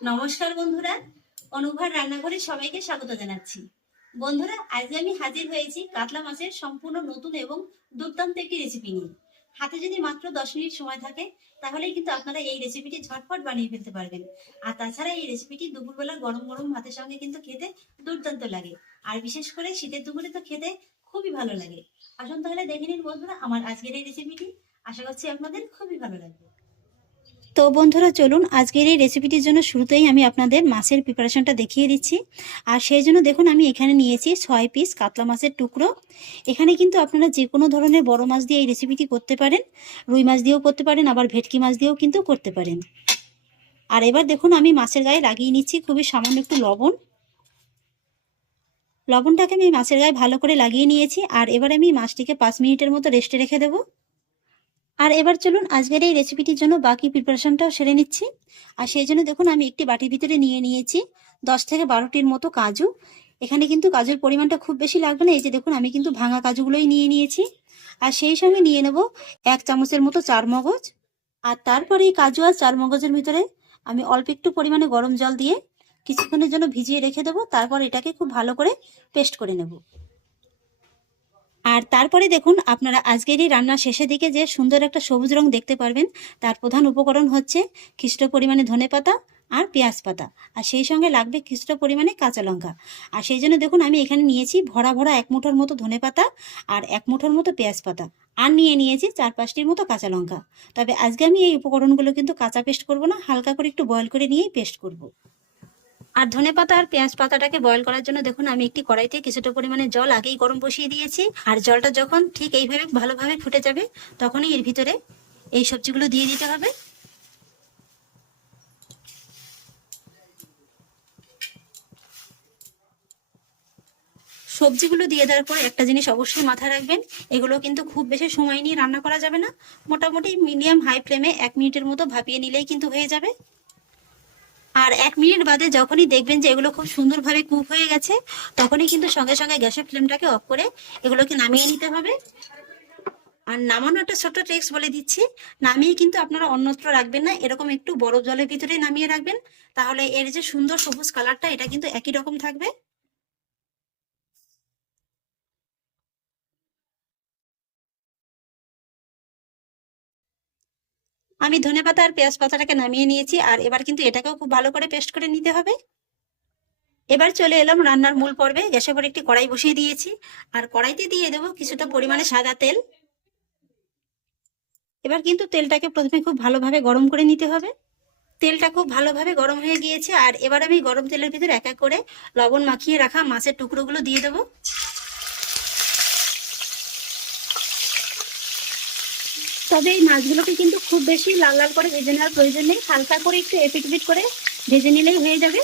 নমস্কার বন্ধুরা। অনুভার রান্নাঘরে সবাইকে স্বাগত জানাচ্ছি। বন্ধুরা আজকে আমি হাজির হয়েছি কাতলা মাছের সম্পূর্ণ নতুন এবং দুর্দান্ত একটি রেসিপি নিয়ে। হাতে যদি মাত্র দশ মিনিট সময় থাকে তাহলে কিন্তু আপনারা এই রেসিপিটি ঝটপট বানিয়ে ফেলতে পারবেন। আর তাছাড়া এই রেসিপিটি দুপুরবেলা গরম গরম ভাতের সঙ্গে কিন্তু খেতে দুর্দান্ত লাগে। আর বিশেষ করে শীতের দুপুরে তো খেতে খুবই ভালো লাগে। আসুন তাহলে দেখে নিন বন্ধুরা, আমার আজকের এই রেসিপিটি আশা করছি আপনাদের খুবই ভালো লাগবে। তো বন্ধুরা, চলুন আজকের এই রেসিপিটির জন্য শুরুতেই আমি আপনাদের মাছের প্রিপারেশনটা দেখিয়ে দিচ্ছি। আর সেই জন্য দেখুন, আমি এখানে নিয়েছি ছয় পিস কাতলা মাছের টুকরো। এখানে কিন্তু আপনারা যে কোনো ধরনের বড় মাছ দিয়ে এই রেসিপিটি করতে পারেন। রুই মাছ দিয়েও করতে পারেন, আবার ভেটকি মাছ দিয়েও কিন্তু করতে পারেন। আর এবার দেখুন, আমি মাছের গায়ে লাগিয়ে নিচ্ছি খুবই সামান্য একটু লবণ। লবণটাকে আমি মাছের গায়ে ভালো করে লাগিয়ে নিয়েছি। আর এবার আমি মাছটিকে পাঁচ মিনিটের মতো রেস্টে রেখে দেবো। আর এবার চলুন আজকের এই রেসিপিটির জন্য বাকি প্রিপারেশনটাও সেরে নিচ্ছি। আর সেই জন্য দেখুন, আমি একটি বাটির ভিতরে নিয়ে নিয়েছি দশ থেকে বারোটির মতো কাজু। এখানে কিন্তু কাজুর পরিমাণটা খুব বেশি লাগবে না। এই যে দেখুন, আমি কিন্তু ভাঙা কাজুগুলোই নিয়ে নিয়েছি। আর সেই সঙ্গে নিয়ে নেব এক চামচের মতো চার মগজ। আর তারপরে এই কাজু আর চার মগজের ভিতরে আমি অল্প একটু পরিমাণে গরম জল দিয়ে কিছুক্ষণের জন্য ভিজিয়ে রেখে দেবো। তারপর এটাকে খুব ভালো করে পেস্ট করে নেব। আর তারপরে দেখুন, আপনারা আজকের এই রান্নার শেষের দিকে যে সুন্দর একটা সবুজ রং দেখতে পারবেন, তার প্রধান উপকরণ হচ্ছে খ্রিস্ট পরিমাণে ধনে পাতা আর পেঁয়াজ পাতা। আর সেই সঙ্গে লাগবে খ্রিস্ট পরিমাণে কাঁচা লঙ্কা। আর সেই জন্য দেখুন, আমি এখানে নিয়েছি ভরা ভরা এক মুঠোর মতো ধনে পাতা আর এক মুঠোর মতো পেঁয়াজ পাতা। আর নিয়ে নিয়েছি চার পাঁচটির মতো কাঁচা লঙ্কা। তবে আজকে আমি এই উপকরণগুলো কিন্তু কাঁচা পেস্ট করব না, হালকা করে একটু বয়েল করে নিয়েই পেস্ট করব। আর ধনে পাতা আর পেঁয়াজ পাতাটাকে বয়ল করার জন্য দেখুন, আমি একটি কড়াইতে কিছুটা পরিমাণে জল আগেই গরম বসিয়ে দিয়েছি। আর জলটা যখন ঠিক এইভাবে ভালোভাবে ফুটে যাবে, তখনই এর ভিতরে এই সবজিগুলো দিয়ে দিতে হবে। সবজিগুলো দিয়ে দেওয়ার পর একটা জিনিস অবশ্যই মাথায় রাখবেন, এগুলো কিন্তু খুব বেশি সময় নিয়ে রান্না করা যাবে না। মোটামুটি মিডিয়াম হাই ফ্লেমে এক মিনিটের মতো ভাপিয়ে নিলেই কিন্তু হয়ে যাবে। আর এক মিনিট বাদে যখনই দেখবেন যে এগুলো খুব সুন্দরভাবে কুক হয়ে গেছে, তখনই কিন্তু সঙ্গে সঙ্গে গ্যাসের ফ্লেমটাকে অফ করে এগুলোকে নামিয়ে নিতে হবে। আর নামানো একটা ছোট্ট ট্রিক্স বলে দিচ্ছি। নামিয়ে কিন্তু আপনারা অন্যত্র রাখবেন না, এরকম একটু বরফ জলের ভিতরে নামিয়ে রাখবেন। তাহলে এর যে সুন্দর সবুজ কালারটা এটা কিন্তু একই রকম থাকবে। আমি ধনে পাতা আর পেঁয়াজ পাতাটাকে নামিয়ে নিয়েছি, আর এবার কিন্তু এটাকেও খুব ভালো করে পেস্ট করে নিতে হবে। এবার চলে এলাম রান্নার মূল পর্বে, গ্যাসের পর একটি কড়াই বসিয়ে দিয়েছি, আর কড়াইতে দিয়ে দেবো কিছুটা পরিমাণে সাদা তেল। এবার কিন্তু তেলটাকে প্রথমে খুব ভালোভাবে গরম করে নিতে হবে। তেলটা খুব ভালোভাবে গরম হয়ে গিয়েছে, আর এবার আমি গরম তেলের ভিতরে এক এক করে লবণ মাখিয়ে রাখা মাছের টুকরোগুলো দিয়ে দেবো। তবে এই মাছগুলোকে কিন্তু খুব বেশি লাল লাল করে ভেজে নেওয়ার প্রয়োজন নেই। হালকা করে একটু এপিট করে ভেজে নিলেই হয়ে যাবে।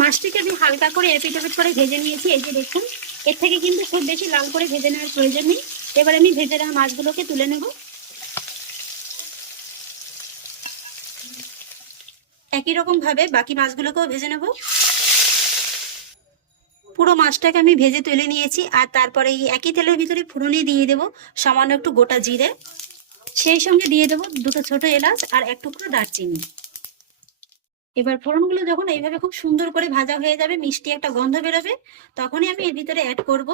মাছটিকে আমি হালকা করে এপিট করে ভেজে নিয়েছি, এই যে দেখুন। এর থেকে কিন্তু খুব বেশি লাল করে ভেজে নেওয়ার প্রয়োজন নেই। এবার আমি ভেজে রাখা মাছগুলোকে তুলে নেব। একই রকম ভাবে বাকি মাছগুলোকেও ভেজে নেব। পুরো মাছটাকে আমি ভেজে তুলে নিয়েছি আর তারপরে এই একই তেলের ভিতরে ফুরনে দিয়ে দেব, সামান্য একটু গোটা জিরে। সেই সঙ্গে দিয়ে দেব দুটো ছোট এলাচ আর এক টুকরো দারচিনি। এবার ফোড়নগুলো যখন এইভাবে খুব সুন্দর করে ভাজা হয়ে যাবে, মিষ্টি একটা গন্ধ বেরোবে, তখনই আমি এর ভিতরে অ্যাড করব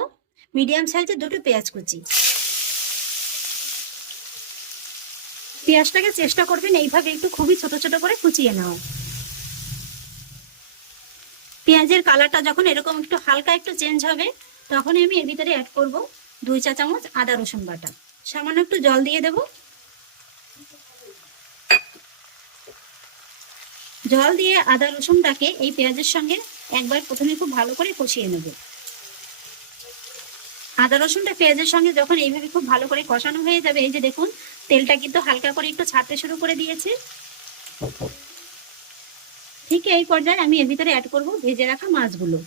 মিডিয়াম সাইজের দুটো পেঁয়াজ কুচি। পেঁয়াজটাকে চেষ্টা করবেন এইভাবে একটু খুবই ছোট ছোট করে কুচিয়ে নেওয়া পেঁয়াজের কালারটা যখন এরকম একটু হালকা একটু চেঞ্জ হবে, তখনই আমি এর ভিতরে অ্যাড করব দুই চা চামচ আদা রসুন বাটা। সামান্য একটু জল দিয়ে দেব। জল দিয়ে আদা রসুনটাকে এই পেঁয়াজের সঙ্গে একবার প্রথমে খুব ভালো করে কষিয়ে নেব। আদা রসুনটা পেঁয়াজের সঙ্গে যখন এইভাবে খুব ভালো করে কষানো হয়ে যাবে, এই যে দেখুন, তেলটা কিন্তু হালকা করে একটু ছাড়তে শুরু করে দিয়েছে। ঠিক এই পর্যায়ে আমি এর ভিতরে অ্যাড করব ভেজে রাখা মাছগুলো।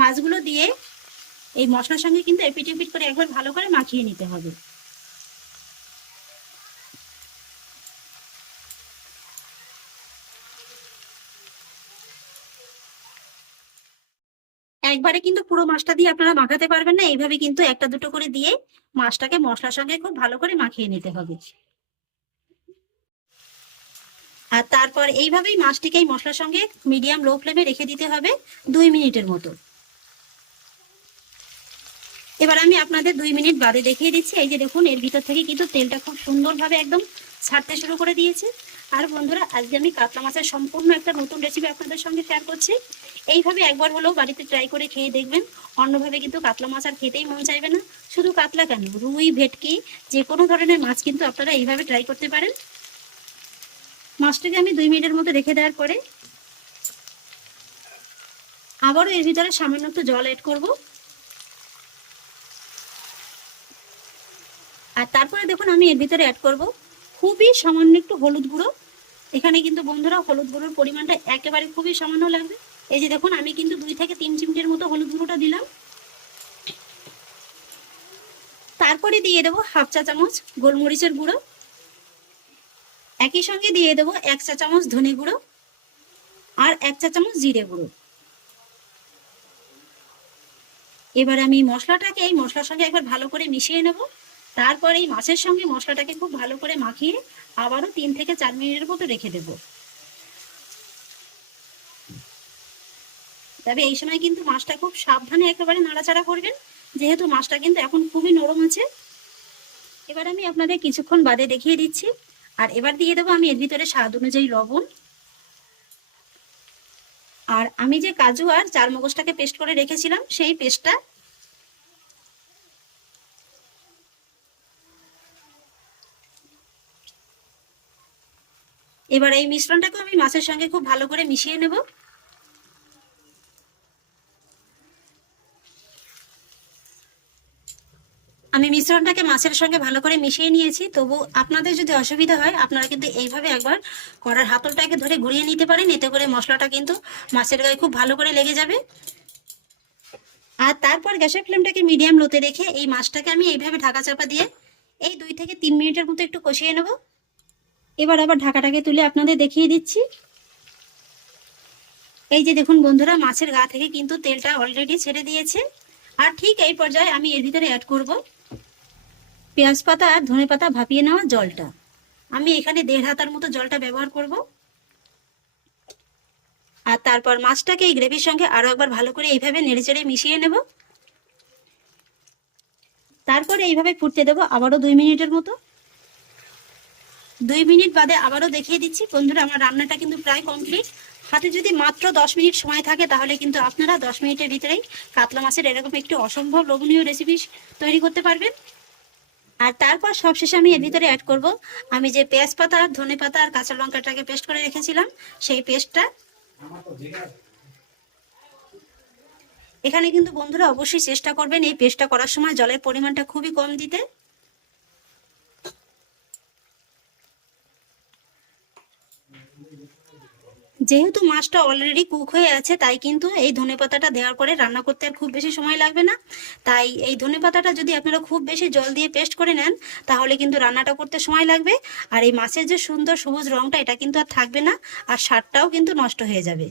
মাছগুলো দিয়ে এই মশলার সঙ্গে কিন্তু এপিট এপিট করে একবার ভালো করে মাখিয়ে নিতে হবে। একবারে কিন্তু পুরো মাছটা দিয়ে আপনারা মাখাতে পারবেন না, এইভাবে কিন্তু একটা দুটো করে দিয়ে মাছটাকে মশলার সঙ্গে খুব ভালো করে মাখিয়ে নিতে হবে। আর তারপর এইভাবেই মাছটিকে এই মশলার সঙ্গে মিডিয়াম লো ফ্লেমে রেখে দিতে হবে দুই মিনিটের মতো। এবার আমি আপনাদের দুই মিনিট বাদে দেখিয়ে দিচ্ছি। এই যে দেখুন, এর ভিতর থেকে কিন্তু তেলটা খুব সুন্দরভাবে একদম ছাড়তে শুরু করে দিয়েছে। আর বন্ধুরা, আজকে আমি কাতলা মাছের সম্পূর্ণ একটা নতুন রেসিপি আপনাদের সঙ্গে শেয়ার করছি। এইভাবে একবার হলেও বাড়িতে ট্রাই করে খেয়ে দেখবেন। অন্যভাবে কিন্তু কাতলা মাছ আর খেতেই মন চাইবে না। শুধু কাতলা কেন? রুই, ভেটকি যে কোনো ধরনের মাছ কিন্তু আপনারা এইভাবে ট্রাই করতে পারেন। মাছটাকে আমি দুই মিনিটের মতো রেখে দেওয়ার পরে আবারও এর ভিতরে সামান্য একটু জল এড করব। আর তারপরে দেখুন আমি এর ভিতরে অ্যাড করব খুবই সামান্য একটু হলুদ গুঁড়ো। এখানে কিন্তু বন্ধুরা হলুদ গুঁড়োর পরিমাণটা একেবারে খুবই সামান্য লাগবে। এই যে দেখুন, আমি কিন্তু দুই থেকে তিন চিমটির মতো হলুদ গুঁড়োটা দিলাম। তারপরে দিয়ে দেবো হাফ চা চামচ গোলমরিচের গুঁড়ো। একই সঙ্গে দিয়ে দেবো এক চা চামচ ধনে গুঁড়ো আর এক চা চামচ জিরে গুঁড়ো। এবার আমি মশলাটাকে, এই মশলার সঙ্গে একবার ভালো করে মিশিয়ে নেব। তারপর এই মাছের সঙ্গে মশলাটাকে খুব ভালো করে মাখিয়ে আবারও তিন থেকে চার মিনিটের মতো রেখে দেব। তবে এই সময় কিন্তু মাছটা খুব সাবধানে একেবারে নাড়াচাড়া করবেন, যেহেতু মাছটা কিন্তু এখন খুবই নরম আছে। এবার আমি আপনাদের কিছুক্ষণ বাদে দেখিয়ে দিচ্ছি। আর এবার দিয়ে দেবো আমি এর ভিতরে স্বাদ অনুযায়ী লবণ। আর আমি যে কাজু আর চার মগজটাকে পেস্ট করে রেখেছিলাম, সেই পেস্টটা এবার এই মিশ্রণটাকে আমি মাছের সঙ্গে খুব ভালো করে মিশিয়ে নেব। আমি মিশ্রণটাকে মাছের সঙ্গে ভালো করে মিশিয়ে নিয়েছি, তবু আপনাদের যদি অসুবিধা হয়, আপনারা কিন্তু এইভাবে একবার কড়ার হাতলটাকে ধরে ঘুরিয়ে নিতে পারেন, এতে করে মশলাটা কিন্তু মাছের গায়ে খুব ভালো করে লেগে যাবে। আর তারপর গ্যাসের ফ্লেমটাকে মিডিয়াম লোতে রেখে এই মাছটাকে আমি এইভাবে ঢাকা চাপা দিয়ে এই দুই থেকে তিন মিনিটের মতো একটু কষিয়ে নেব। এবার আবার ঢাকাটাকে তুলে আপনাদের দেখিয়ে দিচ্ছি। এই যে দেখুন বন্ধুরা, মাছের গা থেকে কিন্তু তেলটা অলরেডি ছেড়ে দিয়েছে। আর ঠিক এই পর্যায়ে আমি এর ভিতরে অ্যাড করব। পেঁয়াজ পাতা আর ধনে পাতা ভাপিয়ে নেওয়া জলটা। আমি এখানে দেড় হাতার মতো জলটা ব্যবহার করব। আর তারপর মাছটাকে এই গ্রেভির সঙ্গে আরও একবার ভালো করে এইভাবে নেড়েচেড়ে মিশিয়ে নেব। তারপরে এইভাবে ফুটতে দেবো আবারও দুই মিনিটের মতো। দুই মিনিট বাদে আবারও দেখিয়ে দিচ্ছি। বন্ধুরা, আমার রান্নাটা কিন্তু প্রায় কমপ্লিট। হাতে যদি মাত্র দশ মিনিট সময় থাকে, তাহলে কিন্তু আপনারা দশ মিনিটের ভিতরেই কাতলা মাছের এরকম একটি অসম্ভব লোভনীয় রেসিপি তৈরি করতে পারবেন। আর তারপর সবশেষে আমি এর ভিতরে অ্যাড করব। আমি যে পেঁয়াজ পাতা আর ধনে পাতা আর কাঁচা লঙ্কাটাকে পেস্ট করে রেখেছিলাম, সেই পেস্টটা এখানে কিন্তু বন্ধুরা অবশ্যই চেষ্টা করবেন এই পেস্টটা করার সময় জলের পরিমাণটা খুবই কম দিতে। যেহেতু মাছটা অলরেডি কুক হয়ে আছে, তাই কিন্তু এই ধনে পাতাটা দেওয়ার পরে রান্না করতে আর খুব বেশি সময় লাগবে না। তাই এই ধনে পাতাটা যদি আপনারা খুব বেশি জল দিয়ে পেস্ট করে নেন, তাহলে কিন্তু রান্নাটা করতে সময় লাগবে। আর এই মাছের যে সুন্দর সবুজ রংটা, এটা কিন্তু আর থাকবে না, আর স্বাদটাও কিন্তু নষ্ট হয়ে যাবে।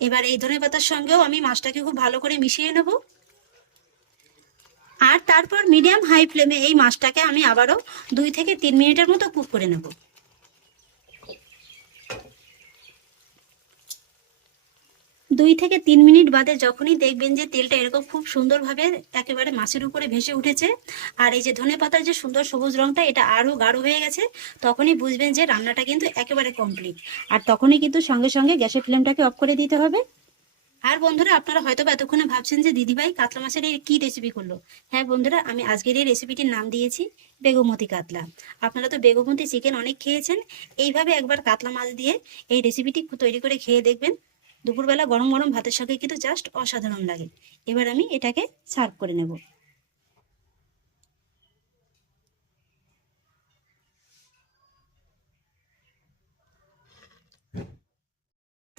এবার এই ধনে পাতার সঙ্গেও আমি মাছটাকে খুব ভালো করে মিশিয়ে নেব। আর তারপর মিডিয়াম হাই ফ্লেমে এই মাছটাকে আমি আবারও দুই থেকে তিন মিনিটের মতো কুক করে নেব। দুই থেকে তিন মিনিট বাদে যখনই দেখবেন যে তেলটা এরকম খুব সুন্দরভাবে একেবারে মাছের উপরে ভেসে উঠেছে, আর এই যে ধনে পাতার যে সুন্দর সবুজ রংটা, এটা আরও গাঢ় হয়ে গেছে, তখনই বুঝবেন যে রান্নাটা কিন্তু একেবারে কমপ্লিট আর তখনই কিন্তু সঙ্গে সঙ্গে গ্যাসের ফ্লেমটাকে অফ করে দিতে হবে। আর বন্ধুরা, আপনারা হয়তো এতক্ষণে ভাবছেন যে, দিদিভাই, কাতলা মাছের এই কী রেসিপি করল? হ্যাঁ বন্ধুরা, আমি আজকের এই রেসিপিটির নাম দিয়েছি, বেগমতি কাতলা। আপনারা তো বেগমতি চিকেন অনেক খেয়েছেন, এইভাবে একবার কাতলা মাছ দিয়ে এই রেসিপিটি তৈরি করে খেয়ে দেখবেন। দুপুরবেলা গরম গরম ভাতের সঙ্গে কিন্তু জাস্ট অসাধারণ লাগে। এবার আমি এটাকে সার্ভ করে নেব।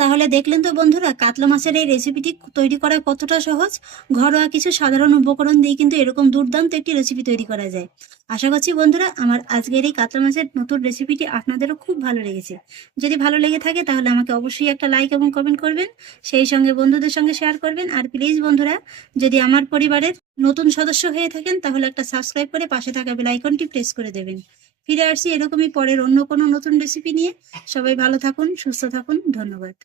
তাহলে দেখলেন তো বন্ধুরা, কাতলা মাছের এই রেসিপিটি তৈরি করা কতটা সহজ? ঘরোয়া কিছু সাধারণ উপকরণ দিয়ে কিন্তু এরকম দুর্দান্ত একটি রেসিপি তৈরি করা যায়। আশা করছি বন্ধুরা, আমার আজকের এই কাতলা মাছের নতুন রেসিপিটি আপনাদেরও খুব ভালো লেগেছে। যদি ভালো লেগে থাকে, তাহলে আমাকে অবশ্যই একটা লাইক এবং কমেন্ট করবেন। সেই সঙ্গে বন্ধুদের সঙ্গে শেয়ার করবেন। আর প্লিজ বন্ধুরা, যদি আমার পরিবারের নতুন সদস্য হয়ে থাকেন, তাহলে একটা সাবস্ক্রাইব করে পাশে থাকা বেল আইকনটি প্রেস করে দেবেন। ফিরে আসছি এরকমই পরের অন্য কোনো নতুন রেসিপি নিয়ে। সবাই ভালো থাকুন, সুস্থ থাকুন, ধন্যবাদ।